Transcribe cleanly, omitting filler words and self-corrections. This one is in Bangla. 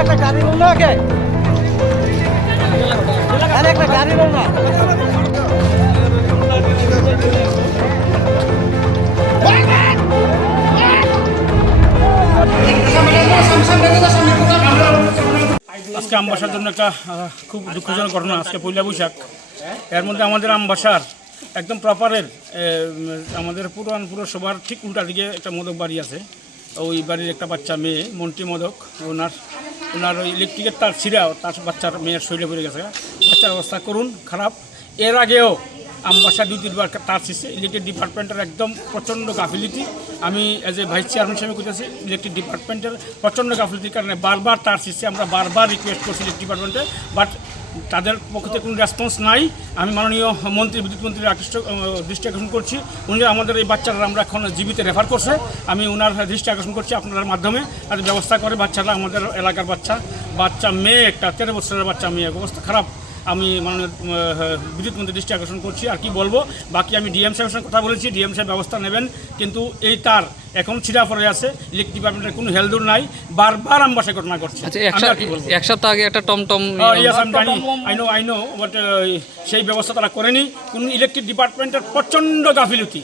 একটা গাড়ি রোল না আগে আরে একটা গাড়ি রোল না আজকে আমবাসার জন্য একটা খুব দুঃখজনক ঘটনা। আজকে পয়লা বৈশাখ, এর মধ্যে আমাদের আমবাসার একদম প্রপারের আমাদের পুরসভার ঠিক উল্টা দিকে একটা মদক বাড়ি আছে। ওই বাড়ির একটা বাচ্চা মেয়ে মন্ত্রী মদক, ওনার ওই ইলেকট্রিকের তার ছিঁড়া তার বাচ্চার মেয়ের শরীরে পড়ে গেছে। বাচ্চার অবস্থা করুন খারাপ। এর আগেও আমবাসা 2-3 বার তার ছিঁড়ছে। ইলেকট্রিক ডিপার্টমেন্টের একদম প্রচণ্ড গাফিলিতি। আমি এজ এ ভাইস চেয়ারম্যান হিসেবে করতেছি, ইলেকট্রিক ডিপার্টমেন্টের প্রচণ্ড গাফিলিতির কারণে বারবার তার ছিঁড়ছে। আমরা বারবার রিকোয়েস্ট করছি ইলেকট্রিক ডিপার্টমেন্টে, বাট তাদের পক্ষ থেকে কোনো রেসপন্স নাই। আমি মাননীয় মন্ত্রী, বিদ্যুৎ মন্ত্রীর দৃষ্টি আকর্ষণ করছি। উনি আমাদের এই বাচ্চারা আমরা এখন জীবিত রেফার করছে। আমি ওনার দৃষ্টি আকর্ষণ করছি আপনার মাধ্যমে, তাদের ব্যবস্থা করে বাচ্চারা, আমাদের এলাকার বাচ্চা মেয়ে, একটা 13 বছরের বাচ্চা মেয়ে, অবস্থা খারাপ। আমি মাননীয় বিদ্যুৎ মন্ত্রীর দৃষ্টি আকর্ষণ করছি। আর কি বলবো, বাকি আমি ডিএম সাহেবের সঙ্গে কথা বলেছি, ডিএম সাহেব ব্যবস্থা নেবেন। কিন্তু এই তার এখন ছিঁড়া পড়ে আছে, ইলেকট্রিক ডিপার্টমেন্টের কোনো হেলদুর নাই, বারবার আমবাসায় ঘটনা করছে। এক সপ্তাহ আগে একটা টমটম আই নো বাট সেই ব্যবস্থা তারা করেনি। কোন ইলেকট্রিক ডিপার্টমেন্টের প্রচণ্ড গাফিলতি।